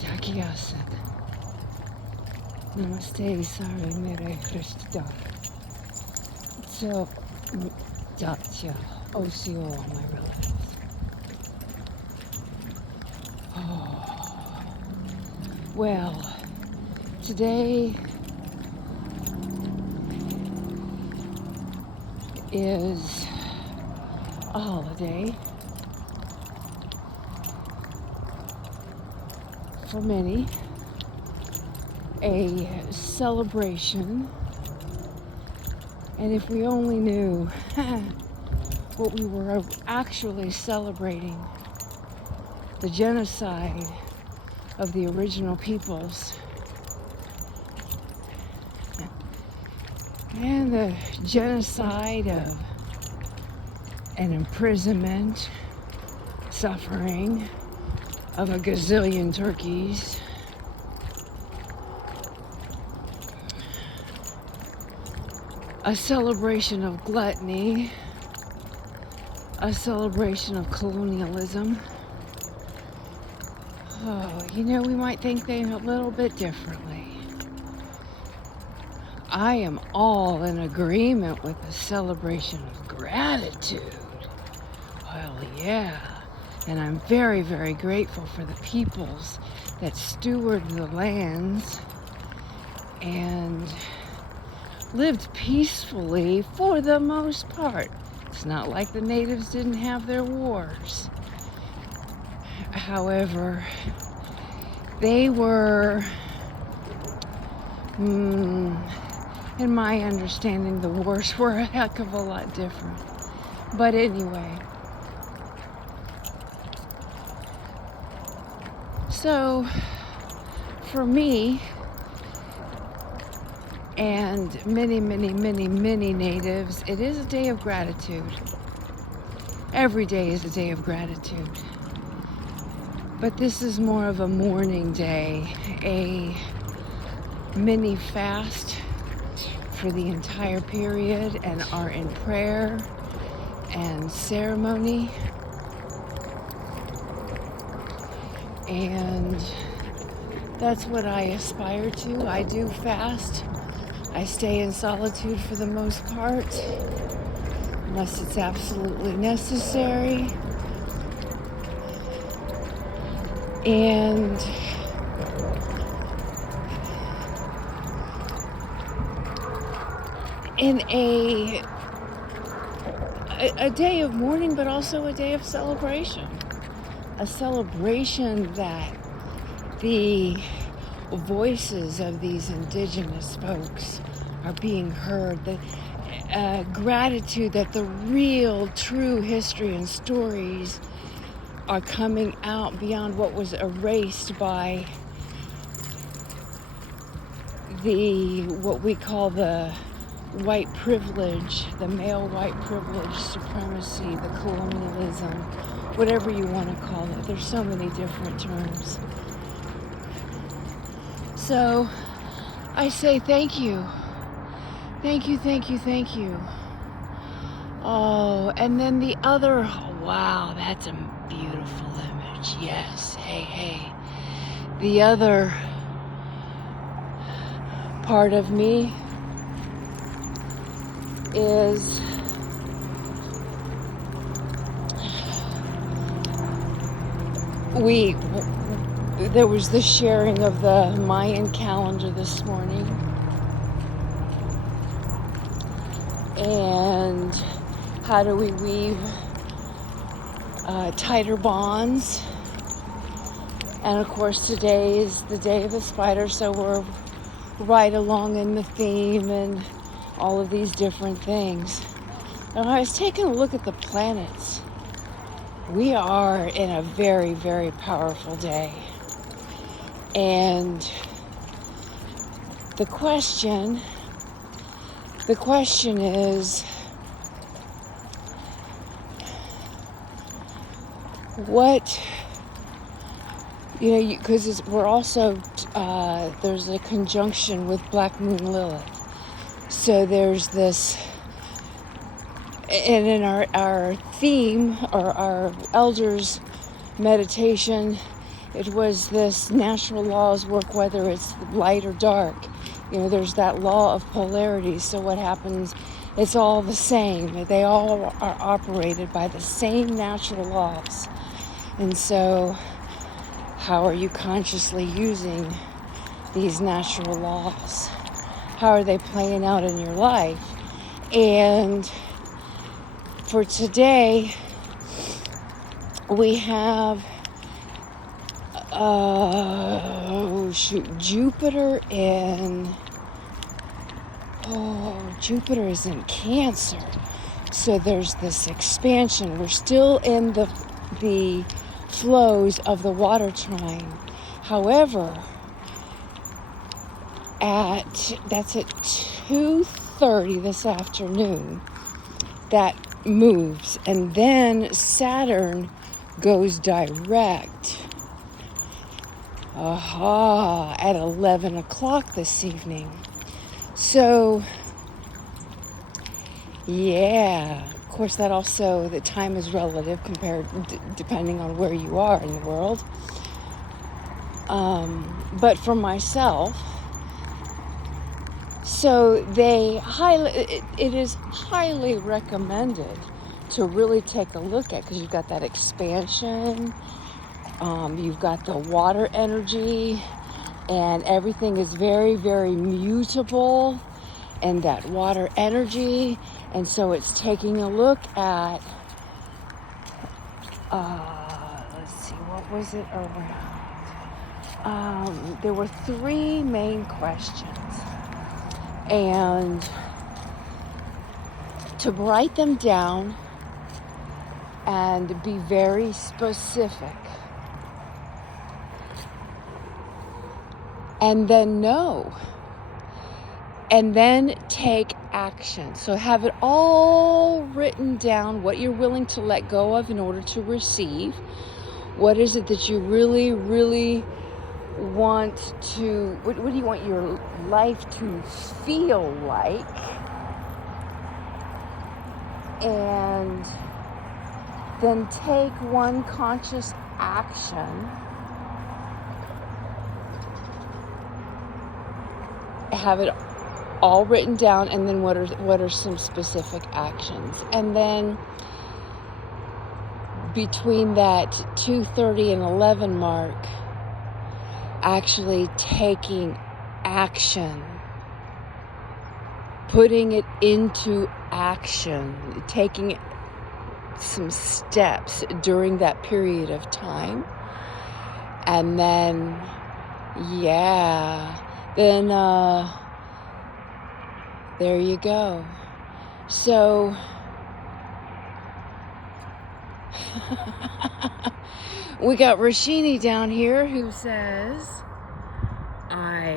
Takiyasan. Namaste, Sari Mere Christidar. So, Datya, Osio, my relatives. Oh, well, today is a holiday for many, a celebration, and if we only knew what we were actually celebrating, the genocide of the original peoples and the genocide of an imprisonment, suffering of a gazillion turkeys, a celebration of gluttony, a celebration of colonialism. Oh, you know, we might think things a little bit differently. I am all in agreement with the celebration of gratitude. Well, yeah. And I'm very, very grateful for the peoples that steward the lands and lived peacefully for the most part. It's not like the natives didn't have their wars. However, they were, in my understanding, the wars were a heck of a lot different. But anyway, so for me and many, many, many, many natives, it is a day of gratitude. Every day is a day of gratitude. But this is more of a mourning day, a mini fast for the entire period, and are in prayer and ceremony. And that's what I aspire to. I do fast. I stay in solitude for the most part, unless it's absolutely necessary. And in a day of mourning, but also a day of celebration. A celebration that the voices of these indigenous folks are being heard. The gratitude that the real, true history and stories are coming out beyond what was erased by what we call the white privilege, the male white privilege supremacy, the colonialism, whatever you want to call it. There's so many different terms. So I say thank you. Thank you, thank you, thank you. Oh, and then the other, wow, that's a beautiful image. Yes, hey. The other part of me is there was the sharing of the Mayan calendar this morning, and how do we weave tighter bonds. And of course today is the day of the spider, so we're right along in the theme and all of these different things. And I was taking a look at the planets. We are in a very, very powerful day. And the question is, what, because we're also, there's a conjunction with Black Moon Lilith. So there's this, and in our theme, or our elders' meditation, It was this natural laws work whether it's light or dark. There's that law of polarity. So what happens, it's all the same. They all are operated by the same natural laws. And so how are you consciously using these natural laws? How are they playing out in your life? And for today, we have Jupiter Jupiter is in Cancer. So there's this expansion. We're still in the flows of the water trine. However, that's at 2:30 this afternoon, that moves, and then Saturn goes direct at 11 o'clock this evening. So yeah, of course, that also, the time is relative depending on where you are in the world. But for myself, so it is highly recommended to really take a look at, because you've got that expansion, you've got the water energy, and everything is very, very mutable in that water energy. And so it's taking a look at, let's see, what was it around? There were 3 main questions. And to write them down and be very specific. And then know. And then take action. So have it all written down, what you're willing to let go of in order to receive. What is it that you really, really want to, what do you want your life to feel like? And then take one conscious action. Have it all written down, and then what are some specific actions? And then between that 2:30 and 11 mark, actually taking action, putting it into action, taking some steps during that period of time. And then there you go. So we got Rashini down here who says, I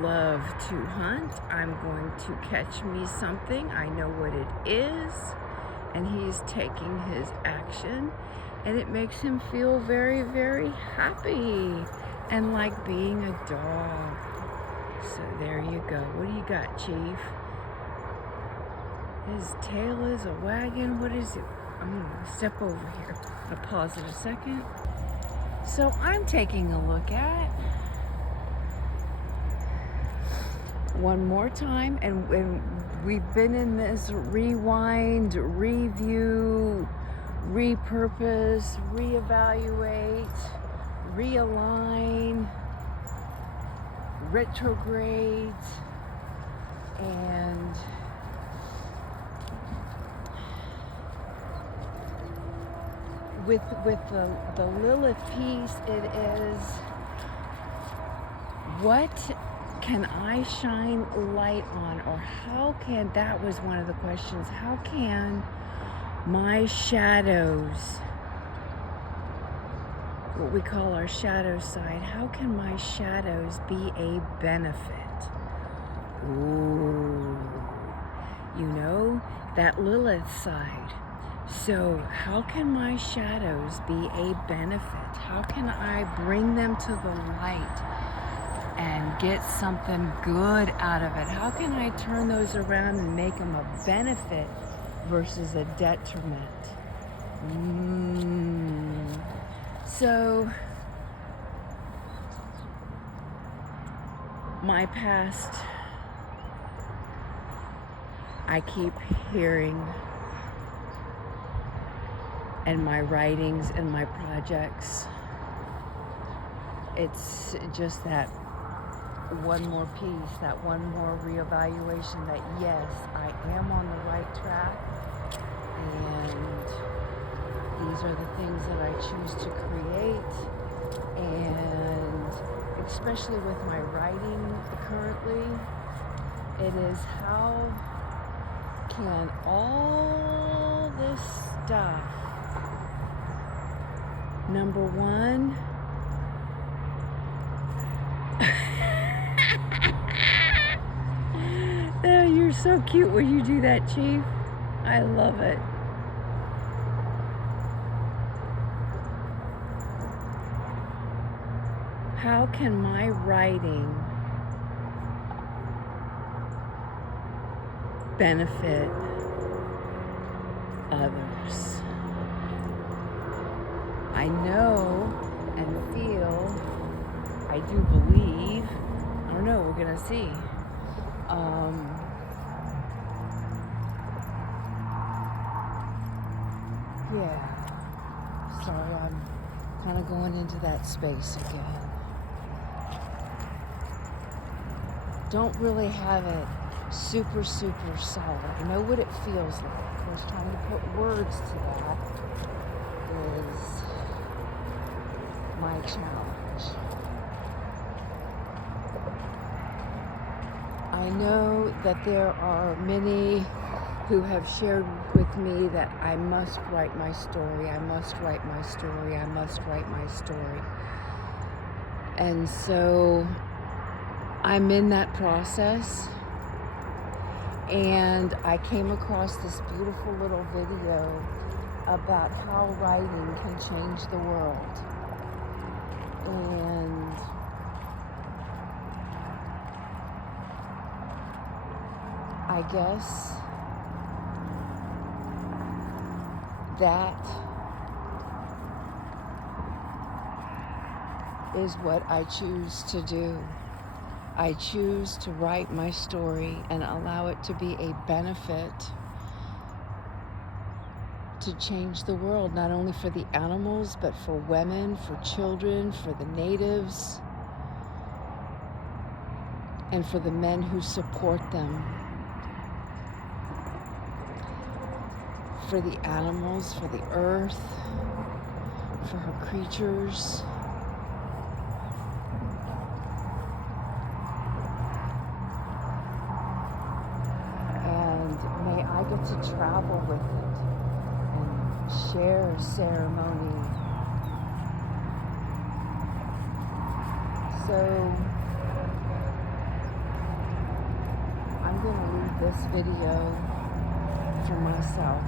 love to hunt. I'm going to catch me something. I know what it is. And he's taking his action. And it makes him feel very, very happy. And like being a dog. So there you go. What do you got, Chief? His tail is a wagon. What is it? I'm going to step over here. I'll pause it a second. So I'm taking a look at one more time, and we've been in this rewind, review, repurpose, reevaluate, realign, retrograde, and with the Lilith piece, it is, what can I shine light on? Or how can, that was one of the questions, how can my shadows, what we call our shadow side, how can my shadows be a benefit? Ooh, that Lilith side. So how can my shadows be a benefit? How can I bring them to the light and get something good out of it? How can I turn those around and make them a benefit versus a detriment? So My past, I keep hearing, and my writings and my projects, it's just that one more piece, that one more reevaluation that yes, I am on the right track, and these are the things that I choose to create. And especially with my writing currently, it is how can all this stuff, number one, oh, you're so cute when you do that, Chief. I love it. How can my writing benefit others? I know and feel, I do believe, I don't know, we're gonna see. Yeah, sorry, I'm kind of going into that space again. Don't really have it super solid. I know what it feels like. I was trying to put words to that is my challenge. I know that there are many who have shared with me that I must write my story, I must write my story, I must write my story. And so I'm in that process, and I came across this beautiful little video about how writing can change the world. And I guess that is what I choose to do. I choose to write my story and allow it to be a benefit to change the world, not only for the animals, but for women, for children, for the natives, and for the men who support them. For the animals, for the earth, for her creatures. May I get to travel with it and share ceremony. So I'm going to leave this video for myself.